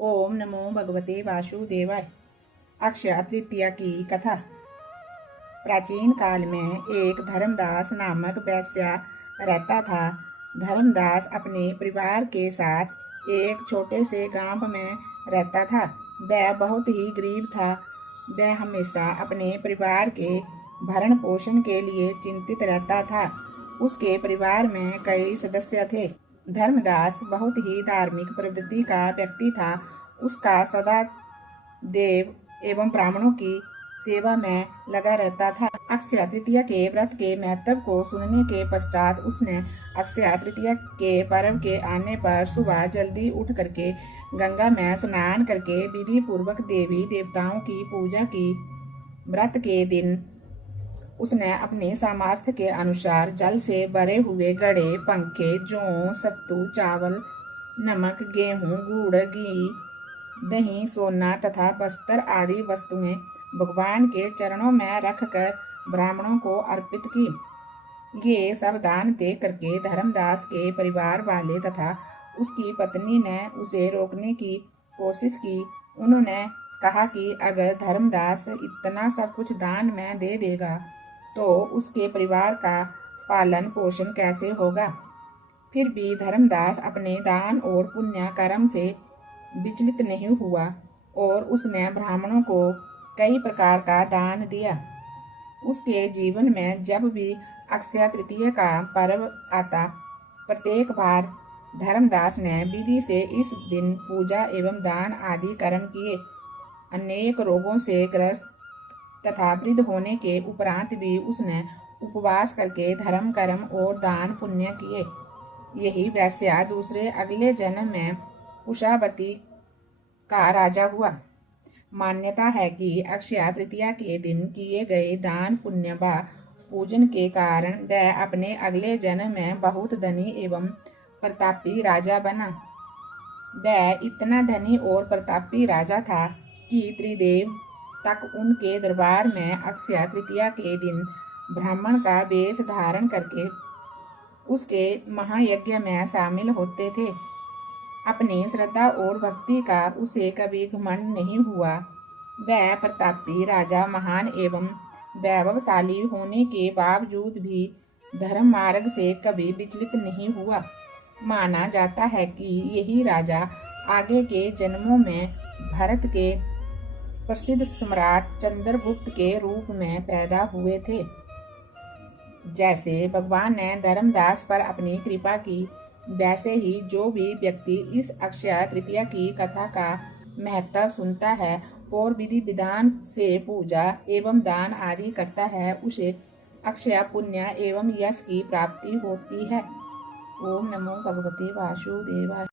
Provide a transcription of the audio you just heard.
ओम नमो भगवते वासुदेवाय। अक्षय तृतीया की कथा। प्राचीन काल में एक धर्मदास नामक वैश्य रहता था। धर्मदास अपने परिवार के साथ एक छोटे से गांव में रहता था। वह बहुत ही गरीब था। वह हमेशा अपने परिवार के भरण पोषण के लिए चिंतित रहता था। उसके परिवार में कई सदस्य थे। धर्मदास बहुत ही धार्मिक प्रवृत्ति का व्यक्ति था। उसका सदा देव एवं ब्राह्मणों की सेवा में लगा रहता था। अक्षय तृतीया के व्रत के महत्व को सुनने के पश्चात उसने अक्षय तृतीया के पर्व के आने पर सुबह जल्दी उठ करके गंगा में स्नान करके विधि पूर्वक देवी देवताओं की पूजा की। व्रत के दिन उसने अपने सामर्थ्य के अनुसार जल से भरे हुए घड़े, पंखे, जौ, सत्तू, चावल, नमक, गेहूं, गुड़, घी, दही, सोना तथा बस्तर आदि वस्तुएं भगवान के चरणों में रखकर ब्राह्मणों को अर्पित की। ये सब दान दे करके धर्मदास के परिवार वाले तथा उसकी पत्नी ने उसे रोकने की कोशिश की। उन्होंने कहा कि अगर धर्मदास इतना सब कुछ दान में दे देगा तो उसके परिवार का पालन पोषण कैसे होगा। फिर भी धर्मदास अपने दान और पुण्य कर्म से विचलित नहीं हुआ और उसने ब्राह्मणों को कई प्रकार का दान दिया। उसके जीवन में जब भी अक्षय तृतीया का पर्व आता, प्रत्येक बार धर्मदास ने विधि से इस दिन पूजा एवं दान आदि कर्म किए। अनेक रोगों से ग्रस्त तथा वृद्ध होने के उपरांत भी उसने उपवास करके धर्म कर्म और दान पुण्य किए। यही वैश्य दूसरे अगले जन्म में कुशावती का राजा हुआ। मान्यता है कि अक्षय तृतीया के दिन किए गए दान पुण्य व पूजन के कारण वह अपने अगले जन्म में बहुत धनी एवं प्रतापी राजा बना। वह इतना धनी और प्रतापी राजा था कि त्रिदेव तक उनके दरबार में अक्षय तृतीया के दिन ब्राह्मण का वेश धारण करके उसके महायज्ञ में शामिल होते थे। अपनी श्रद्धा और भक्ति का उसे कभी घमंड नहीं हुआ। वह प्रतापी राजा महान एवं वैभवशाली होने के बावजूद भी धर्म मार्ग से कभी विचलित नहीं हुआ। माना जाता है कि यही राजा आगे के जन्मों में भारत के प्रसिद्ध सम्राट चंद्रगुप्त के रूप में पैदा हुए थे। जैसे भगवान ने धर्मदास पर अपनी कृपा की, वैसे ही जो भी व्यक्ति इस अक्षय तृतीया की कथा का महत्व सुनता है और विधि विधान से पूजा एवं दान आदि करता है, उसे अक्षय पुण्य एवं यश की प्राप्ति होती है। ओम नमो भगवते वासुदेवाय।